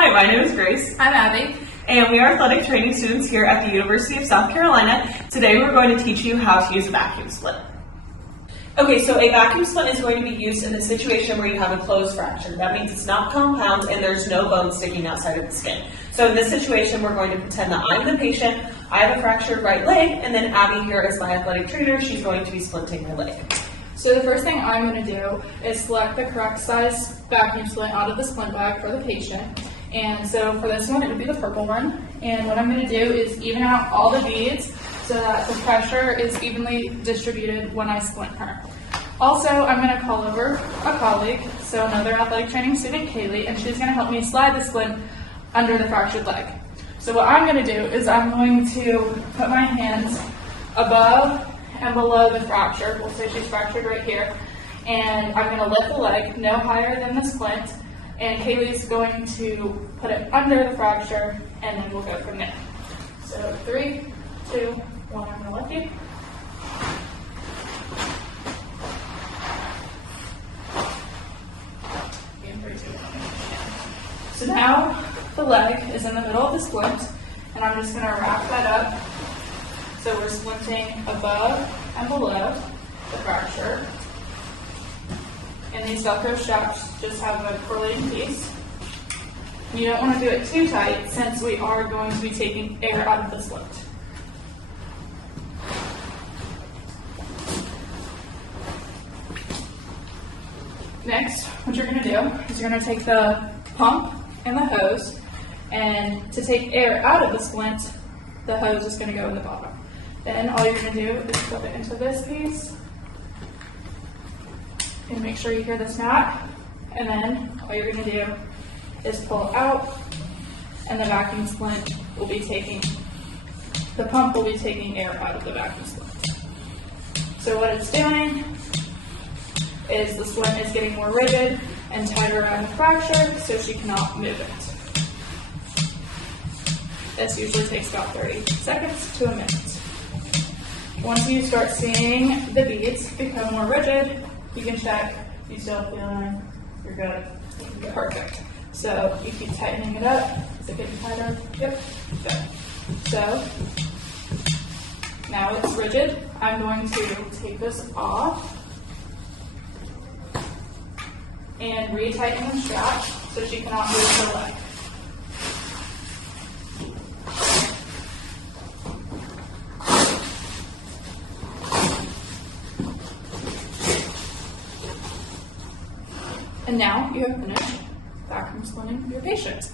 Hi, my name is Grace, I'm Abby. and we are athletic training students here at the University of South Carolina. Today we're going to teach you how to use a vacuum splint. Okay, so a vacuum splint is going to be used in a situation where you have a closed fracture. That means it's not compound and there's no bone sticking outside of the skin. So in this situation, we're going to pretend that I'm the patient, I have a fractured right leg, and then Abby here is my athletic trainer. She's going to be splinting my leg. So the first thing I'm going to do is select the correct size vacuum splint out of the splint bag for the patient. And so for this one, it would be the purple one. And what I'm going to do is even out all the beads so that the pressure is evenly distributed when I splint her. Also, I'm going to call over a colleague, so another athletic training student, Kaylee, and she's going to help me slide the splint under the fractured leg. So what I'm going to do is I'm going to put my hands above and below the fracture. We'll say she's fractured right here. And I'm going to lift the leg no higher than the splint. And Kaylee's going to put it under the fracture, and then we'll go from there. So 3, 2, 1, I'm going to lift you. And 3, 2, 1. So now the leg is in the middle of the splint, and I'm just going to wrap that up. So we're splinting above and below the fracture. And these Velcro straps just have a correlating piece. You don't want to do it too tight since we are going to be taking air out of the splint. Next, what you're going to do is you're going to take the pump and the hose, and to take air out of the splint, the hose is going to go in the bottom. Then all you're going to do is put it into this piece. And make sure you hear the snap, and then all you're going to do is pull it out, and the vacuum splint will be taking, the pump will be taking air out of the vacuum splint. So what it's doing is the splint is getting more rigid and tighter around the fracture, so she cannot move it. This usually takes about 30 seconds to a minute. Once you start seeing the beads become more rigid, you can check, you still feeling, you're good, perfect. So you keep tightening it up. Is it getting tighter? Yep, good. So now it's rigid. I'm going to take this off and retighten the strap so she cannot move her leg. And now you have finished vacuum splinting your patient.